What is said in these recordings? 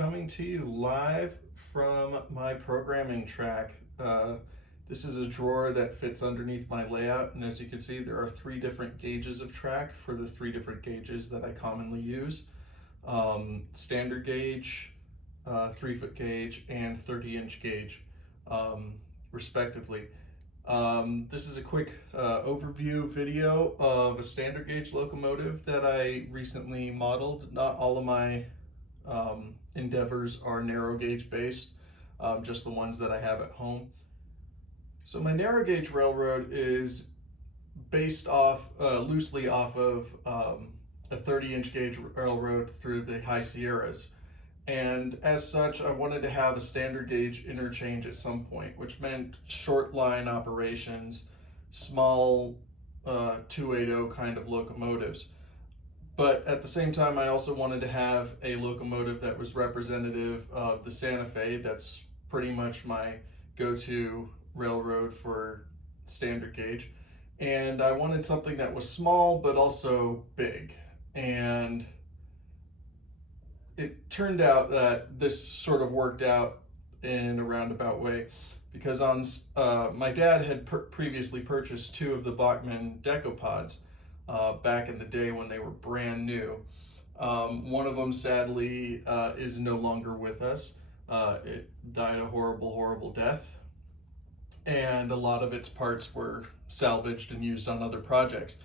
coming to you live from my programming track. This is a drawer that fits underneath my layout, and as you can see, there are 3 different gauges of track for the 3 different gauges that I commonly use. Standard gauge, 3-foot gauge, and 30-inch gauge, respectively. This is a quick overview video of a standard gauge locomotive that I recently modeled. Not all of my endeavors are narrow gauge based, just the ones that I have at home. So my narrow gauge railroad is based off loosely off of a 30-inch gauge railroad through the High Sierras. And as such, I wanted to have a standard gauge interchange at some point, which meant short line operations, small 280 kind of locomotives. But at the same time, I also wanted to have a locomotive that was representative of the Santa Fe. That's pretty much my go-to railroad for standard gauge. And I wanted something that was small, but also big. And it turned out that this sort of worked out in a roundabout way, because my dad had previously purchased 2 of the Bachmann Decapods back in the day when they were brand new. One of them sadly is no longer with us. It died a horrible death, and a lot of its parts were salvaged and used on other projects.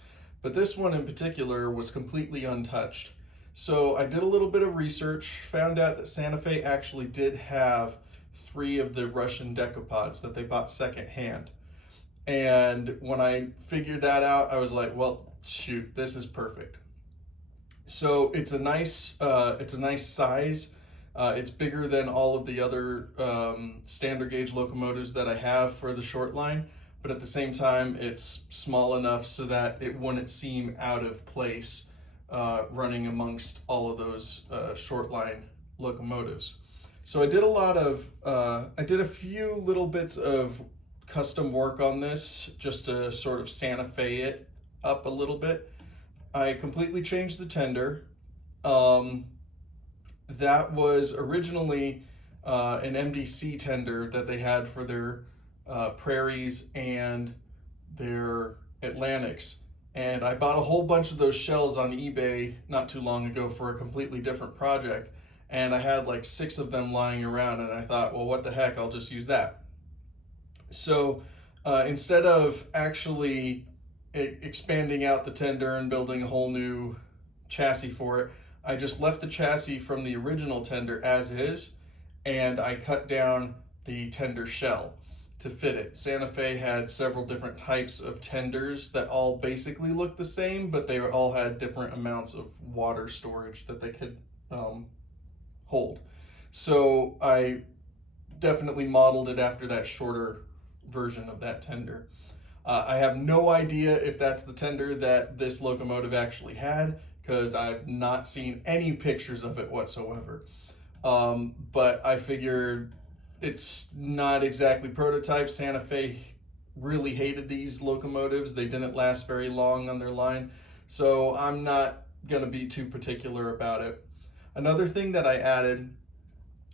But this one in particular was completely untouched. So I did a little bit of research, found out that Santa Fe actually did have 3 of the Russian Decapods that they bought secondhand. And when I figured that out, I was like, well, shoot, this is perfect. So it's a nice size. It's bigger than all of the other standard gauge locomotives that I have for the short line, but at the same time, it's small enough so that it wouldn't seem out of place running amongst all of those short line locomotives. So I did a few little bits of custom work on this just to sort of Santa Fe it up a little bit. I completely changed the tender. That was originally an MDC tender that they had for their prairies and their Atlantics. And I bought a whole bunch of those shells on eBay not too long ago for a completely different project. And I had like 6 of them lying around, and I thought, well, what the heck, I'll just use that. So instead of actually expanding out the tender and building a whole new chassis for it, I just left the chassis from the original tender as is, and I cut down the tender shell to fit it. Santa Fe had several different types of tenders that all basically looked the same, but they all had different amounts of water storage that they could hold. So I definitely modeled it after that shorter version of that tender. I have no idea if that's the tender that this locomotive actually had, because I've not seen any pictures of it whatsoever. But I figured it's not exactly prototype. Santa Fe really hated these locomotives. They didn't last very long on their line, so I'm not gonna be too particular about it. Another thing that I added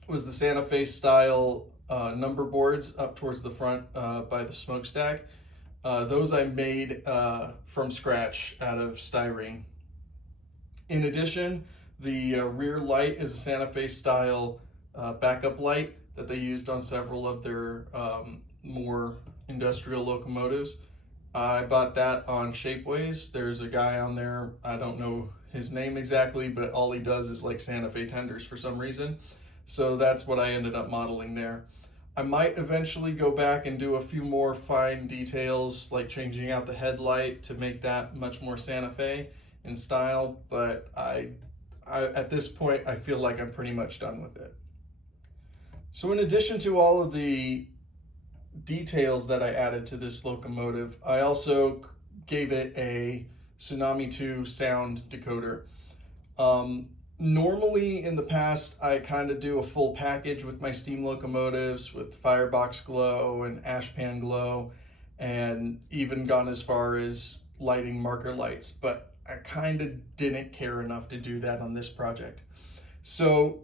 was the Santa Fe style number boards up towards the front by the smokestack. Those I made from scratch out of styrene. In addition, the rear light is a Santa Fe style backup light that they used on several of their more industrial locomotives. I bought that on Shapeways. There's a guy on there, I don't know his name exactly, but all he does is like Santa Fe tenders for some reason. So that's what I ended up modeling there. I might eventually go back and do a few more fine details, like changing out the headlight to make that much more Santa Fe in style, but I at this point, I feel like I'm pretty much done with it. So in addition to all of the details that I added to this locomotive, I also gave it a Tsunami 2 sound decoder. Normally in the past, I kind of do a full package with my steam locomotives with firebox glow and ashpan glow, and even gone as far as lighting marker lights, but I kind of didn't care enough to do that on this project. So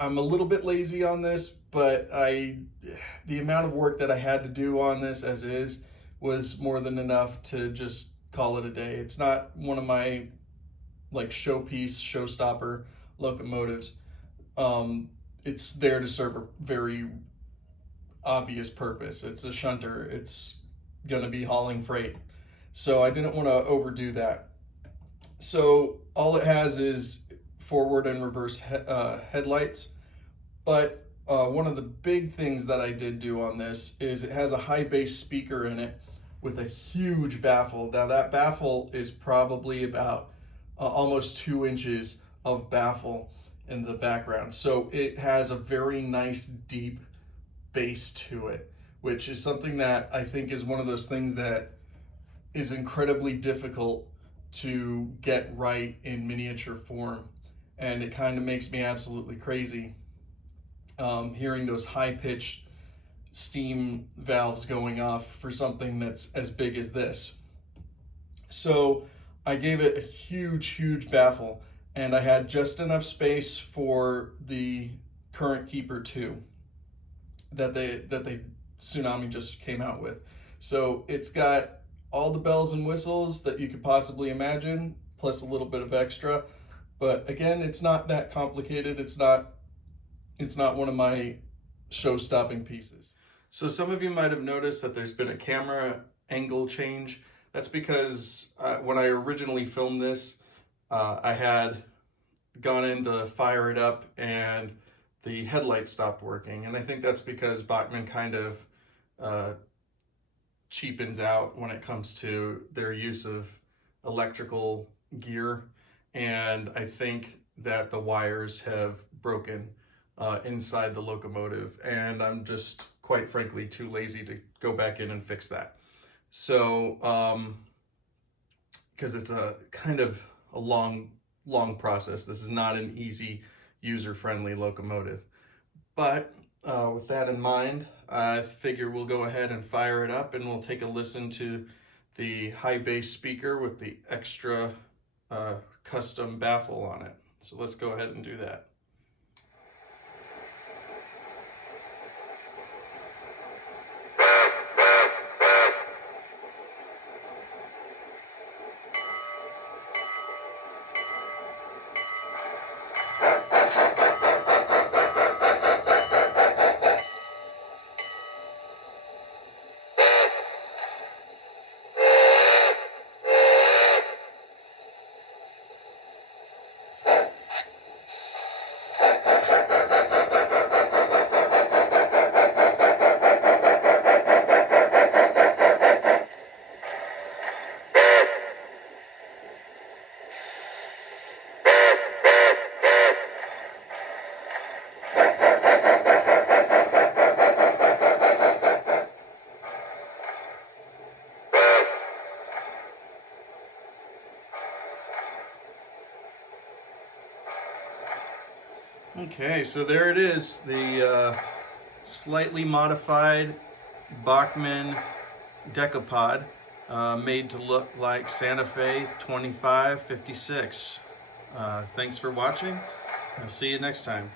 I'm a little bit lazy on this, but the amount of work that I had to do on this as is was more than enough to just call it a day. It's not one of my like showstopper locomotives. It's there to serve a very obvious purpose. It's a shunter. It's going to be hauling freight. So I didn't want to overdo that. So all it has is forward and reverse headlights. But one of the big things that I did do on this is it has a high bass speaker in it with a huge baffle. Now that baffle is probably about almost 2 inches of baffle in the background. So it has a very nice deep bass to it, which is something that I think is one of those things that is incredibly difficult to get right in miniature form. And it kind of makes me absolutely crazy hearing those high-pitched steam valves going off for something that's as big as this. So I gave it a huge baffle, and I had just enough space for the current Keeper 2 that they Tsunami just came out with. So it's got all the bells and whistles that you could possibly imagine, plus a little bit of extra. But again, it's not that complicated. It's not one of my show-stopping pieces. So some of you might have noticed that there's been a camera angle change. That's because when I originally filmed this, I had gone in to fire it up and the headlight stopped working. And I think that's because Bachmann kind of cheapens out when it comes to their use of electrical gear. And I think that the wires have broken inside the locomotive, and I'm just quite frankly too lazy to go back in and fix that. So because it's a kind of a long process. This is not an easy user-friendly locomotive, but with that in mind, I figure we'll go ahead and fire it up, and we'll take a listen to the high bass speaker with the extra custom baffle on it. So let's go ahead and do that. Okay, so there it is, the slightly modified Bachmann Decapod, made to look like Santa Fe 2556. Thanks for watching. I'll see you next time.